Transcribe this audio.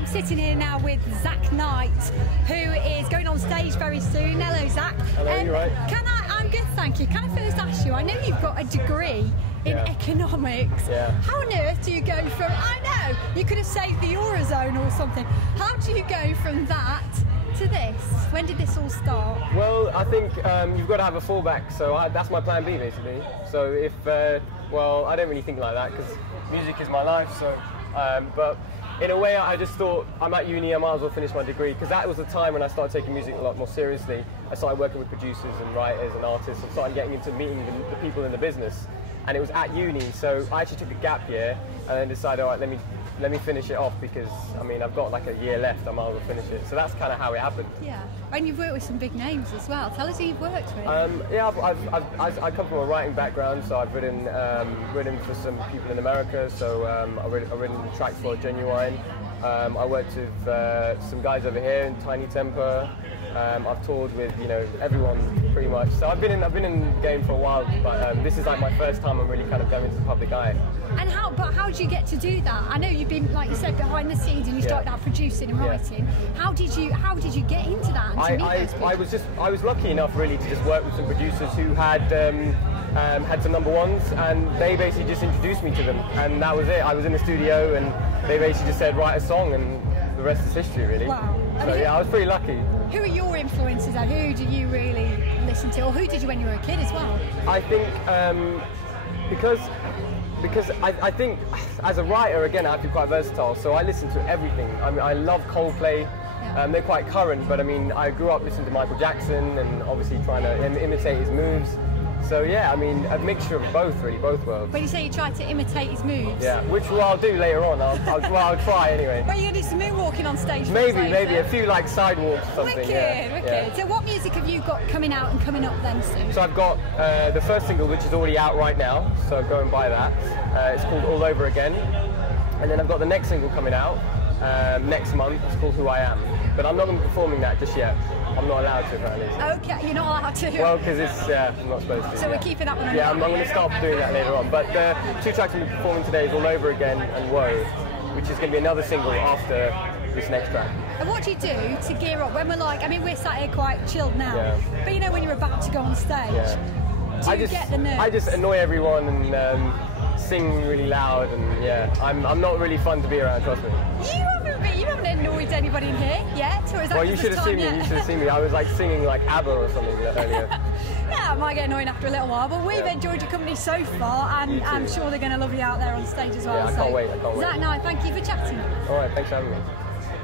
I'm sitting here now with Zack Knight, who is going on stage very soon. Hello, Zack. Hello, you right? I'm good, thank you. Can I first ask you, I know you've got a degree in economics. Yeah. How on earth do you go from, I know, you could have saved the Eurozone or something. How do you go from that to this? When did this all start? Well, I think you've got to have a fallback, so that's my plan B basically. So if, well, I don't really think like that because music is my life, so, but in a way I just thought I'm at uni, I might as well finish my degree, because that was the time when I started taking music a lot more seriously. I started working with producers and writers and artists and started getting into meeting the people in the business. And it was at uni, so I actually took a gap year and then decided, all right, let me finish it off, because I mean I've got like a year left, I might as well finish it. So that's kind of how it happened. Yeah, and you've worked with some big names as well. Tell us who you've worked with. Yeah, I come from a writing background, so I've written for some people in America. So I've written tracks for Genuine. I worked with some guys over here in Tiny Temper. I've toured with everyone pretty much. So I've been in the game for a while, but this is like my first time I'm really kind of going into the public eye. And how did you get to do that? I know you've been, like you said, behind the scenes, and you started out producing and writing. How did you get into that? And I was lucky enough really to just work with some producers who had some number ones, and they basically just introduced me to them, and that was it. I was in the studio, and they basically just said write a song, and the rest is history, really. Wow. So yeah, I was pretty lucky. Who are your influences, and who do you really listen to, or who did you when you were a kid as well? I think because I think as a writer, again, I have to be quite versatile, so I listen to everything. I mean, I love Coldplay. They're quite current, but I mean, I grew up listening to Michael Jackson and obviously trying to imitate his moves. So yeah, I mean, a mixture of both, really, both worlds. When you say you try to imitate his moves? Yeah, which I'll do later on. I'll try anyway. Well, you're going to do some moonwalking on stage? Maybe a few like sidewalks or something. Wicked, wicked. Yeah. So what music have you got coming out and coming up then soon? So I've got the first single, which is already out right now, so go and buy that. It's called All Over Again. And then I've got the next single coming out next month. It's called Who I Am. But I'm not going to be performing that just yet. I'm not allowed to, apparently. Okay, you're not allowed to? Well, because I'm not supposed to. So we're keeping that one. Yeah, I'm going to start doing that later on. But the two tracks I'm performing today is All Over Again and Woe, which is going to be another single after this next track. And what do you do to gear up when we're like, I mean, we're sat here quite chilled now, but you know when you're about to go on stage, do you get the nerves? I just annoy everyone and sing really loud, and I'm not really fun to be around, trust me. You haven't annoyed anybody in here yet, or is that? Well, you should have seen me. You should have seen me. I was like singing like ABBA or something earlier. Yeah, it might get annoying after a little while, but we've enjoyed your company so far, and I'm sure they're going to love you out there on stage as well. Yeah, I can't wait. Zack Knight, thank you for chatting. All right, thanks for having me.